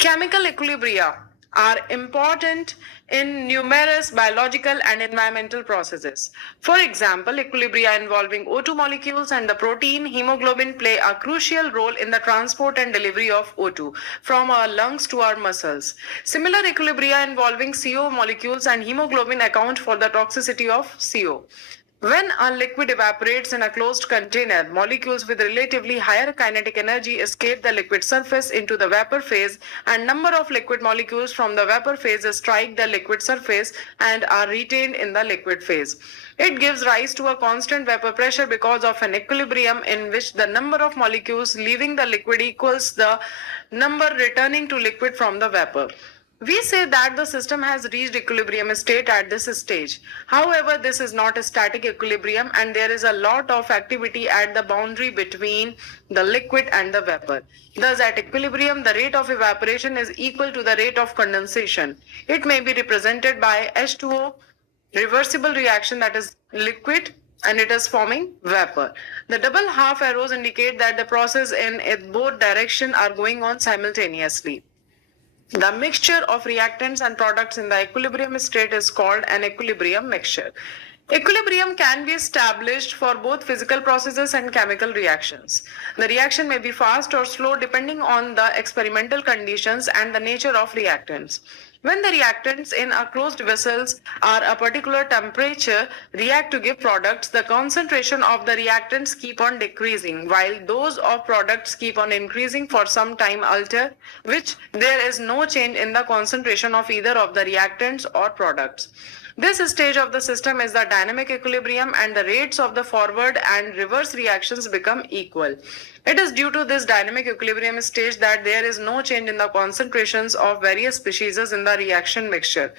Chemical equilibria are important in numerous biological and environmental processes. For example, equilibria involving O2 molecules and the protein hemoglobin play a crucial role in the transport and delivery of O2 from our lungs to our muscles. Similar equilibria involving CO molecules and hemoglobin account for the toxicity of CO. When a liquid evaporates in a closed container, molecules with relatively higher kinetic energy escape the liquid surface into the vapor phase, and number of liquid molecules from the vapor phase strike the liquid surface and are retained in the liquid phase. It gives rise to a constant vapor pressure because of an equilibrium in which the number of molecules leaving the liquid equals the number returning to liquid from the vapor. We say that the system has reached equilibrium state at this stage. However, this is not a static equilibrium and there is a lot of activity at the boundary between the liquid and the vapor. Thus, at equilibrium, the rate of evaporation is equal to the rate of condensation. It may be represented by H2O, reversible reaction, that is liquid, and it is forming vapor. The double half arrows indicate that the process in both directions are going on simultaneously. The mixture of reactants and products in the equilibrium state is called an equilibrium mixture. Equilibrium can be established for both physical processes and chemical reactions. The reaction may be fast or slow depending on the experimental conditions and the nature of reactants. When the reactants in a closed vessels are a particular temperature react to give products, the concentration of the reactants keep on decreasing while those of products keep on increasing for some time alter, which there is no change in the concentration of either of the reactants or products. This stage of the system is the dynamic equilibrium and the rates of the forward and reverse reactions become equal. It is due to this dynamic equilibrium stage that there is no change in the concentrations of various species in the reaction mixture.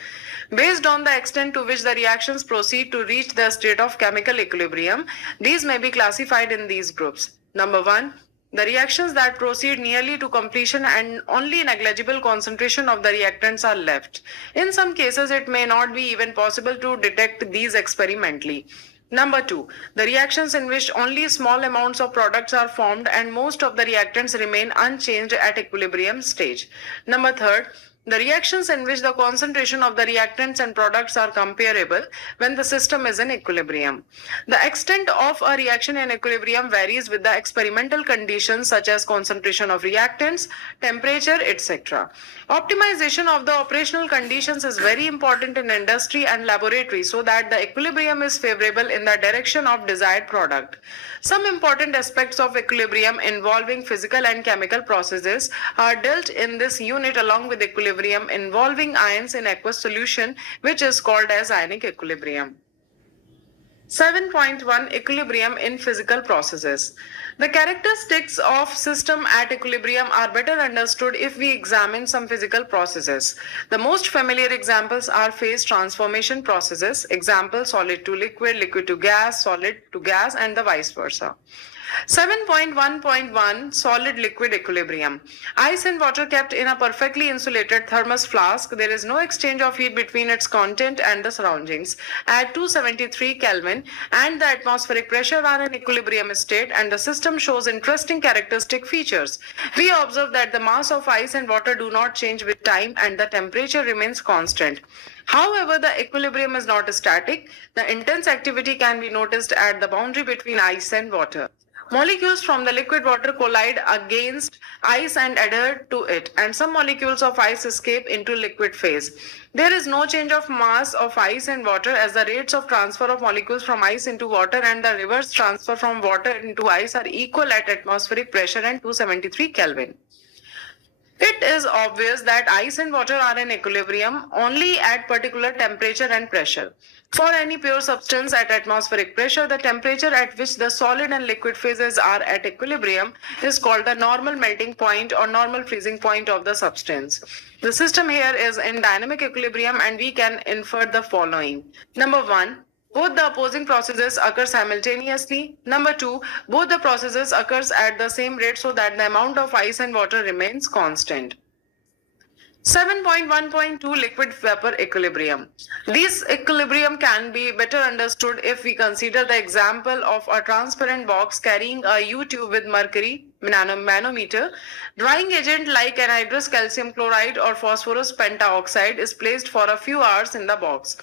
Based on the extent to which the reactions proceed to reach the state of chemical equilibrium, these may be classified in these groups. Number 1, the reactions that proceed nearly to completion and only negligible concentration of the reactants are left. In some cases, it may not be even possible to detect these experimentally. Number 2, the reactions in which only small amounts of products are formed and most of the reactants remain unchanged at equilibrium stage. Number 3, the reactions in which the concentration of the reactants and products are comparable when the system is in equilibrium. The extent of a reaction in equilibrium varies with the experimental conditions such as concentration of reactants, temperature, etc. Optimization of the operational conditions is very important in industry and laboratory so that the equilibrium is favorable in the direction of desired product. Some important aspects of equilibrium involving physical and chemical processes are dealt in this unit along with equilibrium involving ions in aqueous solution, which is called as ionic equilibrium. 7.1 Equilibrium in physical processes. The characteristics of system at equilibrium are better understood if we examine some physical processes. The most familiar examples are phase transformation processes, example solid to liquid, liquid to gas, solid to gas, and the vice versa. 7.1.1 Solid liquid equilibrium. Ice and water kept in a perfectly insulated thermos flask. There is no exchange of heat between its content and the surroundings. At 273 Kelvin and the atmospheric pressure are in equilibrium state and the system shows interesting characteristic features. We observe that the mass of ice and water do not change with time and the temperature remains constant. However, the equilibrium is not static. The intense activity can be noticed at the boundary between ice and water. Molecules from the liquid water collide against ice and adhere to it, and some molecules of ice escape into liquid phase. There is no change of mass of ice and water as the rates of transfer of molecules from ice into water and the reverse transfer from water into ice are equal at atmospheric pressure and 273 Kelvin. It is obvious that ice and water are in equilibrium only at particular temperature and pressure. For any pure substance at atmospheric pressure, the temperature at which the solid and liquid phases are at equilibrium is called the normal melting point or normal freezing point of the substance. The system here is in dynamic equilibrium and we can infer the following. Number 1, both the opposing processes occur simultaneously. Number 2, both the processes occurs at the same rate so that the amount of ice and water remains constant. 7.1.2 Liquid vapor equilibrium. This equilibrium can be better understood if we consider the example of a transparent box carrying a U tube with mercury manometer. Drying agent like anhydrous calcium chloride or phosphorus pentaoxide is placed for a few hours in the box.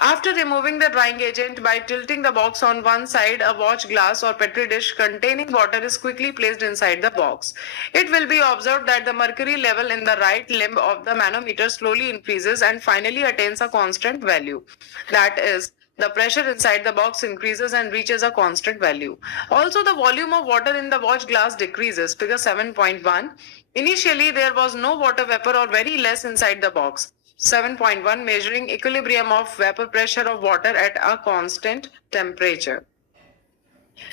After removing the drying agent by tilting the box on one side, a watch glass or petri dish containing water is quickly placed inside the box. It will be observed that the mercury level in the right limb of the manometer slowly increases and finally attains a constant value. That is, the pressure inside the box increases and reaches a constant value. Also, the volume of water in the watch glass decreases. Figure 7.1. Initially, there was no water vapor or very less inside the box. 7.1 Measuring equilibrium of vapor pressure of water at a constant temperature.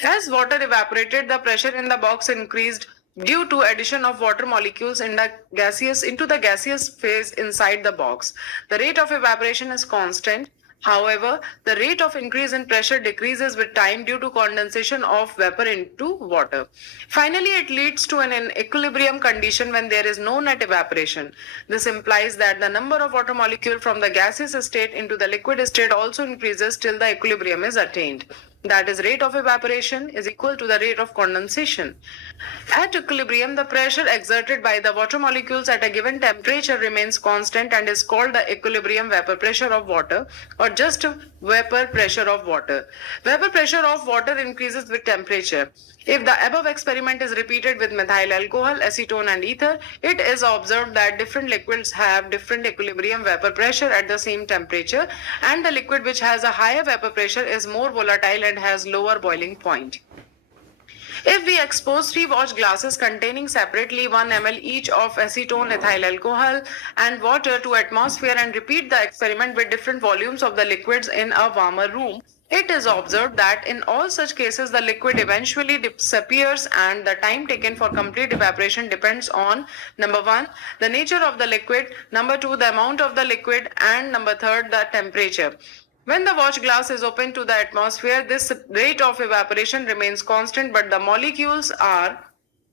As water evaporated, the pressure in the box increased due to addition of water molecules into the gaseous phase inside the box. The rate of evaporation is constant. However, the rate of increase in pressure decreases with time due to condensation of vapor into water. Finally, it leads to an equilibrium condition when there is no net evaporation. This implies that the number of water molecules from the gaseous state into the liquid state also increases till the equilibrium is attained. That is, rate of evaporation is equal to the rate of condensation. At equilibrium, the pressure exerted by the water molecules at a given temperature remains constant and is called the equilibrium vapor pressure of water or just vapor pressure of water. Vapor pressure of water increases with temperature. If the above experiment is repeated with methyl alcohol, acetone, and ether, it is observed that different liquids have different equilibrium vapor pressure at the same temperature, and the liquid which has a higher vapor pressure is more volatile and has lower boiling point. If we expose three watch glasses containing separately 1 ml each of acetone, ethyl alcohol, and water to atmosphere and repeat the experiment with different volumes of the liquids in a warmer room, it is observed that in all such cases the liquid eventually disappears and the time taken for complete evaporation depends on number 1 the nature of the liquid, number 2 the amount of the liquid, and number 3 the temperature. When the watch glass is open to the atmosphere, this rate of evaporation remains constant, but the molecules are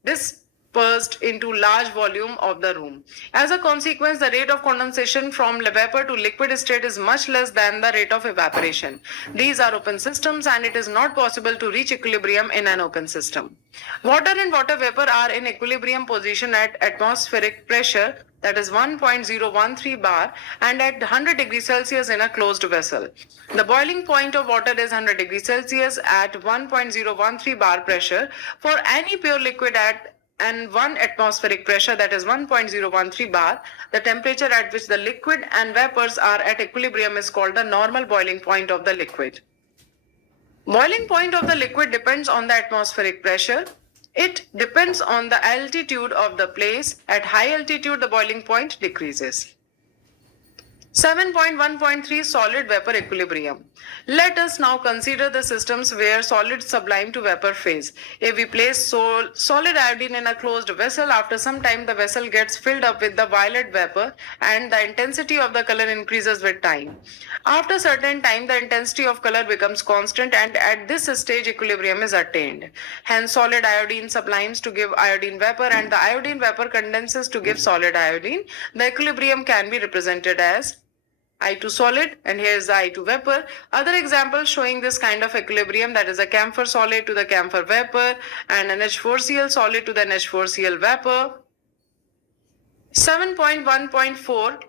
dispersed into large volume of the room. As a consequence, the rate of condensation from vapor to liquid state is much less than the rate of evaporation. These are open systems and it is not possible to reach equilibrium in an open system. Water and water vapor are in equilibrium position at atmospheric pressure, that is 1.013 bar, and at 100 degrees Celsius in a closed vessel. The boiling point of water is 100 degrees Celsius at 1.013 bar pressure. For any pure liquid at and 1 atmospheric pressure, that is 1.013 bar, the temperature at which the liquid and vapors are at equilibrium is called the normal boiling point of the liquid. Boiling point of the liquid depends on the atmospheric pressure. It depends on the altitude of the place. At high altitude, the boiling point decreases. 7.1.3 Solid vapor equilibrium. Let us now consider the systems where solids sublime to vapor phase. If we place solid iodine in a closed vessel, after some time the vessel gets filled up with the violet vapor and the intensity of the color increases with time. After certain time, the intensity of color becomes constant and at this stage equilibrium is attained. Hence, solid iodine sublimes to give iodine vapor and the iodine vapor condenses to give solid iodine. The equilibrium can be represented as I2 solid and here is the I2 vapor. Other examples showing this kind of equilibrium, that is a camphor solid to the camphor vapor and an H4Cl solid to the H4Cl vapor. 7.1.4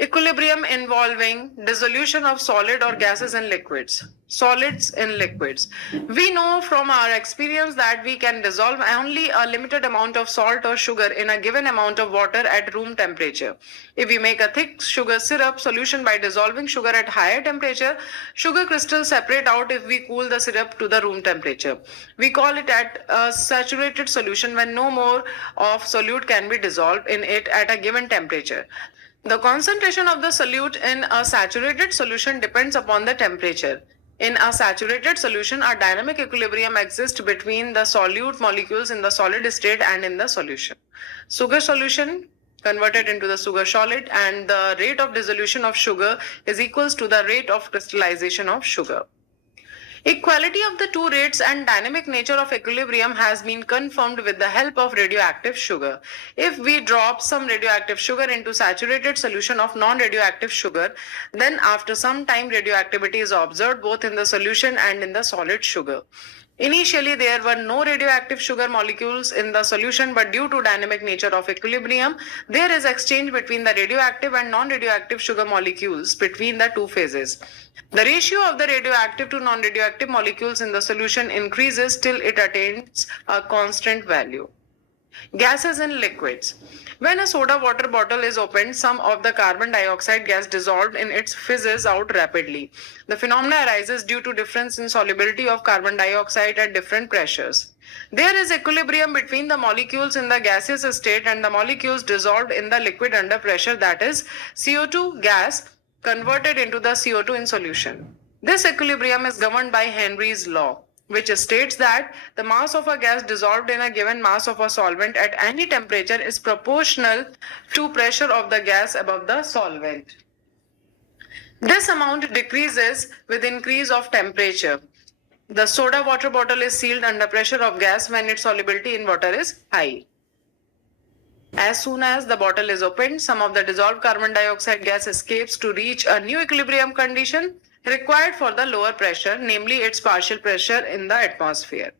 Equilibrium involving dissolution of solid or gases in liquids. Solids in liquids. We know from our experience that we can dissolve only a limited amount of salt or sugar in a given amount of water at room temperature. If we make a thick sugar syrup solution by dissolving sugar at higher temperature, sugar crystals separate out if we cool the syrup to the room temperature. We call it at a saturated solution when no more of solute can be dissolved in it at a given temperature. The concentration of the solute in a saturated solution depends upon the temperature. In a saturated solution, a dynamic equilibrium exists between the solute molecules in the solid state and in the solution. Sugar solution converted into the sugar solid and the rate of dissolution of sugar is equals to the rate of crystallization of sugar. Equality of the two rates and dynamic nature of equilibrium has been confirmed with the help of radioactive sugar. If we drop some radioactive sugar into saturated solution of non-radioactive sugar, then after some time radioactivity is observed both in the solution and in the solid sugar. Initially, there were no radioactive sugar molecules in the solution, but due to dynamic nature of equilibrium, there is exchange between the radioactive and non-radioactive sugar molecules between the two phases. The ratio of the radioactive to non-radioactive molecules in the solution increases till it attains a constant value. Gases and liquids. When a soda water bottle is opened, some of the carbon dioxide gas dissolved in it fizzes out rapidly. The phenomena arises due to difference in solubility of carbon dioxide at different pressures. There is equilibrium between the molecules in the gaseous state and the molecules dissolved in the liquid under pressure, that is, CO2 gas converted into the CO2 in solution. This equilibrium is governed by Henry's law, which states that the mass of a gas dissolved in a given mass of a solvent at any temperature is proportional to pressure of the gas above the solvent. This amount decreases with increase of temperature. The soda water bottle is sealed under pressure of gas when its solubility in water is high. As soon as the bottle is opened, some of the dissolved carbon dioxide gas escapes to reach a new equilibrium condition required for the lower pressure, namely its partial pressure in the atmosphere.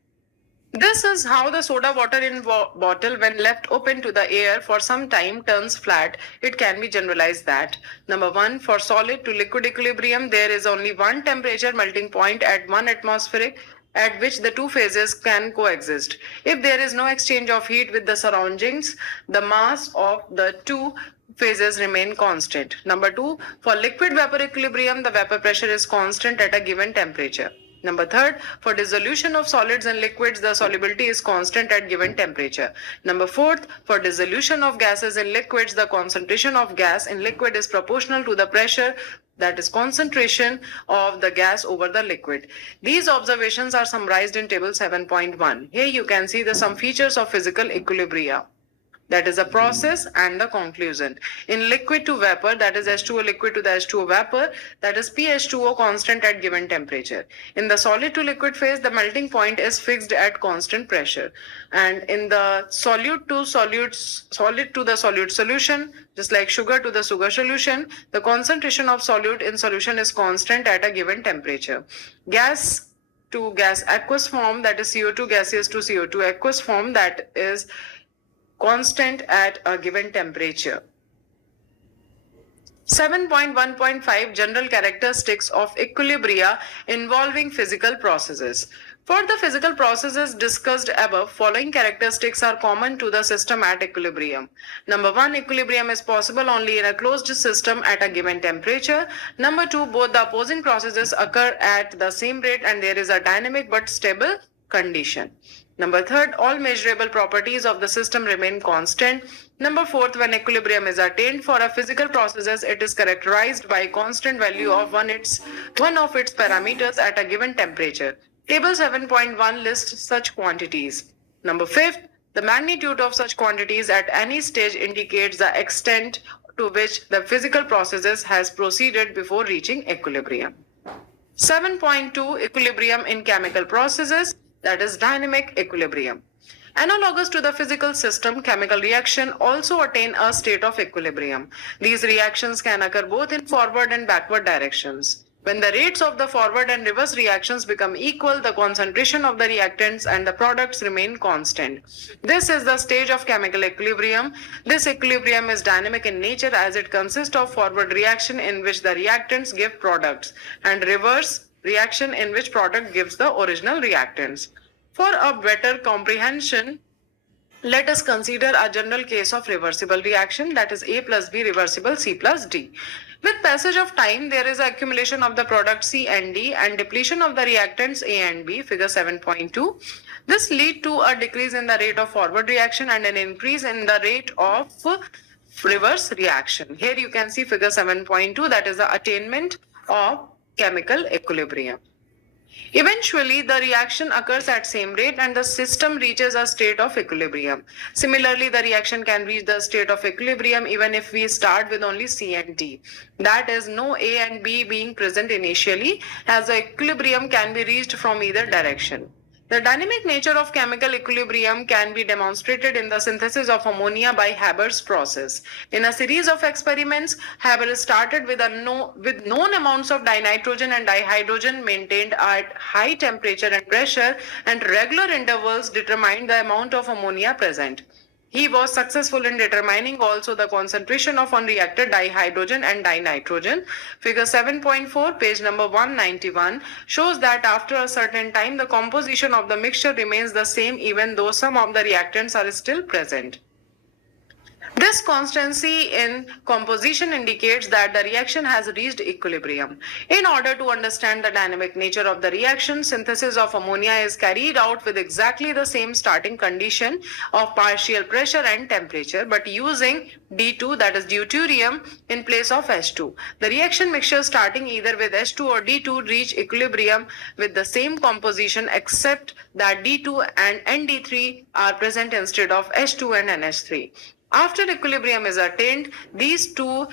This is how the soda water in bottle, when left open to the air for some time, turns flat. It can be generalized that number one, for solid to liquid equilibrium, there is only one temperature melting point at 1 atmospheric at which the two phases can coexist. If there is no exchange of heat with the surroundings, the mass of the two phases remain constant. Number two, for liquid vapor equilibrium, the vapor pressure is constant at a given temperature. Number third, for dissolution of solids and liquids, the solubility is constant at given temperature. Number fourth, for dissolution of gases in liquids, the concentration of gas in liquid is proportional to the pressure, that is concentration of the gas over the liquid. These observations are summarized in table 7.1. Here you can see some features of physical equilibria. That is a process and the conclusion. In liquid to vapor, that is H2O liquid to the H2O vapor, that is PH2O constant at given temperature. In the solid to liquid phase, the melting point is fixed at constant pressure. And in the solid to the solute solution, just like sugar to the sugar solution, the concentration of solute in solution is constant at a given temperature. Gas to gas aqueous form, that is CO2 gaseous to CO2 aqueous form, that is constant at a given temperature. 7.1.5 General characteristics of equilibria involving physical processes. For the physical processes discussed above, following characteristics are common to the system at equilibrium. Number one, equilibrium is possible only in a closed system at a given temperature. Number two, both the opposing processes occur at the same rate and there is a dynamic but stable condition. Number third, all measurable properties of the system remain constant. Number fourth, when equilibrium is attained for a physical processes, it is characterized by constant value of one of its parameters at a given temperature. Table 7.1 lists such quantities. Number fifth, the magnitude of such quantities at any stage indicates the extent to which the physical processes has proceeded before reaching equilibrium. 7.2 Equilibrium in chemical processes, that is dynamic equilibrium. Analogous to the physical system, chemical reaction also attain a state of equilibrium. These reactions can occur both in forward and backward directions. When the rates of the forward and reverse reactions become equal, the concentration of the reactants and the products remain constant. This is the stage of chemical equilibrium. This equilibrium is dynamic in nature as it consists of forward reaction in which the reactants give products and reverse reaction in which product gives the original reactants. For a better comprehension, let us consider a general case of reversible reaction, that is A plus B reversible C plus D. With passage of time, there is accumulation of the product C and D and depletion of the reactants A and B, figure 7.2. This lead to a decrease in the rate of forward reaction and an increase in the rate of reverse reaction. Here you can see figure 7.2, that is the attainment of chemical equilibrium. Eventually, the reaction occurs at same rate and the system reaches a state of equilibrium. Similarly, the reaction can reach the state of equilibrium even if we start with only C and D. That is, no A and B being present initially, as the equilibrium can be reached from either direction. The dynamic nature of chemical equilibrium can be demonstrated in the synthesis of ammonia by Haber's process. In a series of experiments, Haber started with known amounts of dinitrogen and dihydrogen maintained at high temperature and pressure, and regular intervals determined the amount of ammonia present. He was successful in determining also the concentration of unreacted dihydrogen and dinitrogen. Figure 7.4, page number 191, shows that after a certain time, the composition of the mixture remains the same even though some of the reactants are still present. This constancy in composition indicates that the reaction has reached equilibrium. In order to understand the dynamic nature of the reaction, synthesis of ammonia is carried out with exactly the same starting condition of partial pressure and temperature, but using D2, that is deuterium, in place of H2. The reaction mixture starting either with H2 or D2 reach equilibrium with the same composition, except that D2 and ND3 are present instead of H2 and NH3. After equilibrium is attained, these two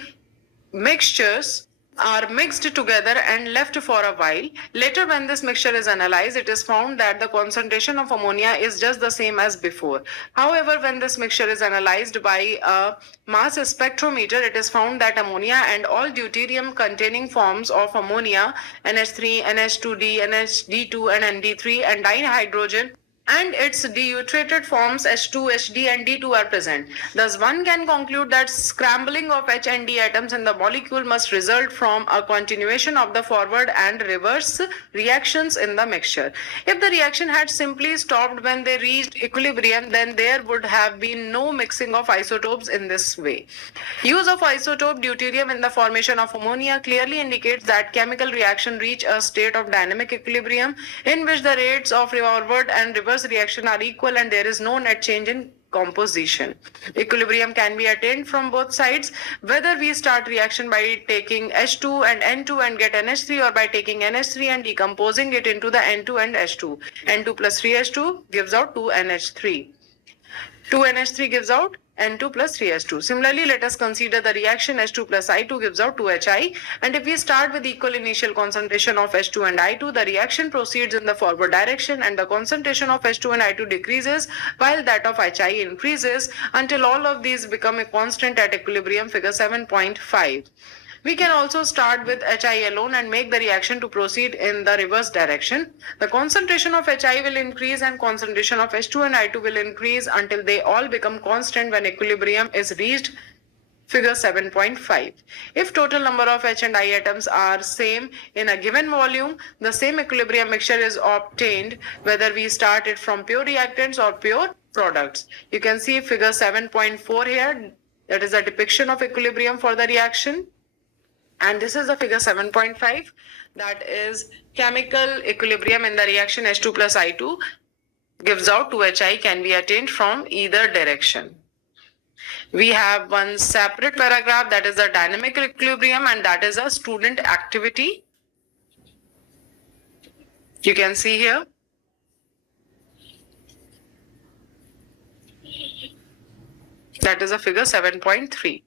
mixtures are mixed together and left for a while. Later, when this mixture is analyzed, it is found that the concentration of ammonia is just the same as before. However, when this mixture is analyzed by a mass spectrometer, it is found that ammonia and all deuterium containing forms of ammonia, NH3, NH2D, NHD2, and ND3, and dihydrogen and its deuterated forms H2, HD, and D2 are present. Thus, one can conclude that scrambling of H and D atoms in the molecule must result from a continuation of the forward and reverse reactions in the mixture. If the reaction had simply stopped when they reached equilibrium, then there would have been no mixing of isotopes in this way. Use of isotope deuterium in the formation of ammonia clearly indicates that chemical reaction reach a state of dynamic equilibrium in which the rates of forward and reverse reaction are equal and there is no net change in composition. Equilibrium can be attained from both sides, whether we start reaction by taking H2 and N2 and get NH3, or by taking NH3 and decomposing it into the N2 and H2. N2 plus 3H2 gives out 2NH3. 2NH3 gives out N2 plus 3H2. Similarly, let us consider the reaction H2 plus I2 gives out 2HI. And if we start with equal initial concentration of H2 and I2, the reaction proceeds in the forward direction and the concentration of H2 and I2 decreases while that of HI increases until all of these become a constant at equilibrium, figure 7.5. We can also start with HI alone and make the reaction to proceed in the reverse direction. The concentration of HI will increase and concentration of H2 and I2 will increase until they all become constant when equilibrium is reached, figure 7.5. If total number of H and I atoms are same in a given volume, the same equilibrium mixture is obtained whether we start it from pure reactants or pure products. You can see figure 7.4 here. That is a depiction of equilibrium for the reaction. And this is the figure 7.5, that is chemical equilibrium in the reaction H2 plus I2 gives out 2HI can be attained from either direction. We have one separate paragraph, that is the dynamic equilibrium, and that is a student activity. You can see here. That is a figure 7.3.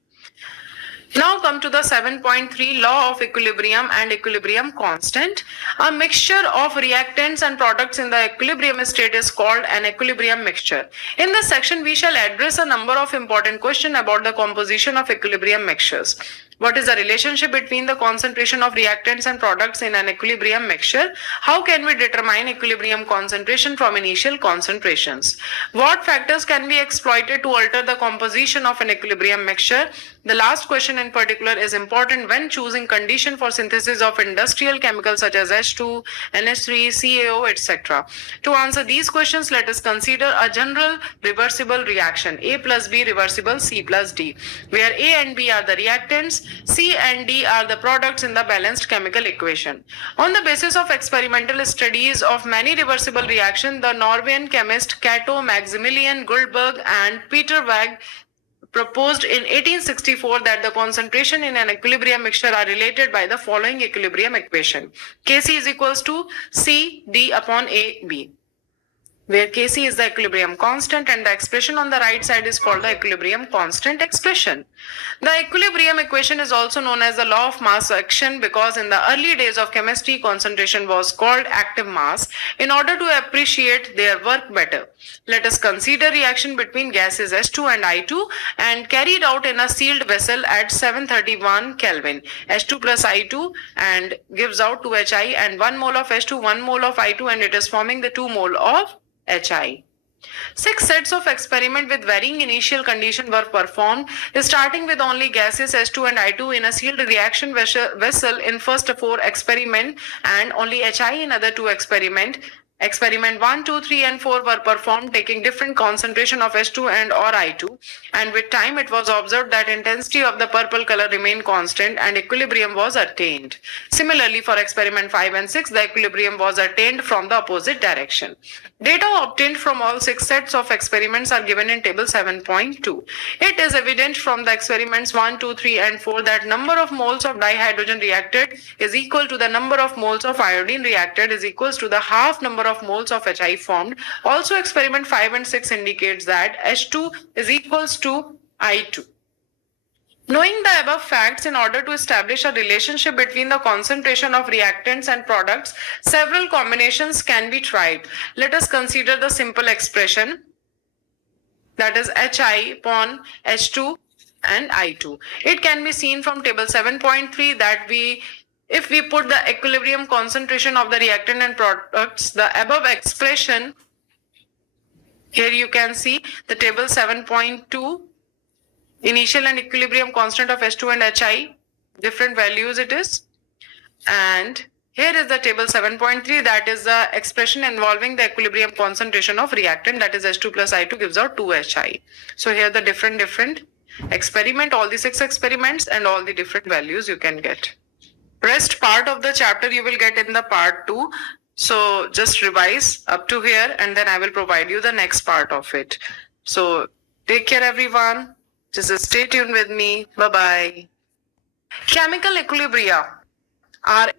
Now come to the 7.3 law of equilibrium and equilibrium constant. A mixture of reactants and products in the equilibrium state is called an equilibrium mixture. In this section, we shall address a number of important questions about the composition of equilibrium mixtures. What is the relationship between the concentration of reactants and products in an equilibrium mixture? How can we determine equilibrium concentration from initial concentrations? What factors can be exploited to alter the composition of an equilibrium mixture? The last question in particular is important when choosing condition for synthesis of industrial chemicals such as H2, NH3, CaO, etc. To answer these questions, let us consider a general reversible reaction, A plus B reversible C plus D, where A and B are the reactants, C and D are the products in the balanced chemical equation. On the basis of experimental studies of many reversible reactions, the Norwegian chemist Cato, Maximilian Guldberg and Peter Wag proposed in 1864 that the concentration in an equilibrium mixture are related by the following equilibrium equation. Kc is equals to CD upon AB, where Kc is the equilibrium constant and the expression on the right side is called the equilibrium constant expression. The equilibrium equation is also known as the law of mass action because in the early days of chemistry, concentration was called active mass in order to appreciate their work better. Let us consider reaction between gases S2 and I2 and carried out in a sealed vessel at 731 Kelvin. H2 plus I2 and gives out 2Hi and 1 mole of H2, 1 mole of I2 and it is forming the 2 mole of Hi. 6 sets of experiment with varying initial condition were performed, starting with only gases S2 and I2 in a sealed reaction vessel in first 4 experiment and only Hi in other 2 experiment. Experiment 1, 2, 3 and 4 were performed taking different concentration of S2 and or I2, and with time it was observed that intensity of the purple color remained constant and equilibrium was attained. Similarly, for experiment 5 and 6, the equilibrium was attained from the opposite direction. Data obtained from all 6 sets of experiments are given in table 7.2. It is evident from the experiments 1, 2, 3 and 4 that number of moles of dihydrogen reacted is equal to the number of moles of iodine reacted is equals to the half number of moles of Hi formed. Also, experiment 5 and 6 indicates that H2 is equals to I2. Knowing the above facts, in order to establish a relationship between the concentration of reactants and products, several combinations can be tried. Let us consider the simple expression, that is Hi upon H2 and I2. It can be seen from table 7.3 that if we put the equilibrium concentration of the reactant and products, the above expression, here you can see the table 7.2, initial and equilibrium constant of H2 and Hi, different values it is. And here is the table 7.3, that is the expression involving the equilibrium concentration of reactant, that is H2 plus I2 gives out 2Hi. So here the different experiment, all the 6 experiments and all the different values you can get. Rest part of the chapter you will get in the part 2. So just revise up to here and then I will provide you the next part of it. So take care everyone. Just stay tuned with me. Bye-bye. Chemical equilibria are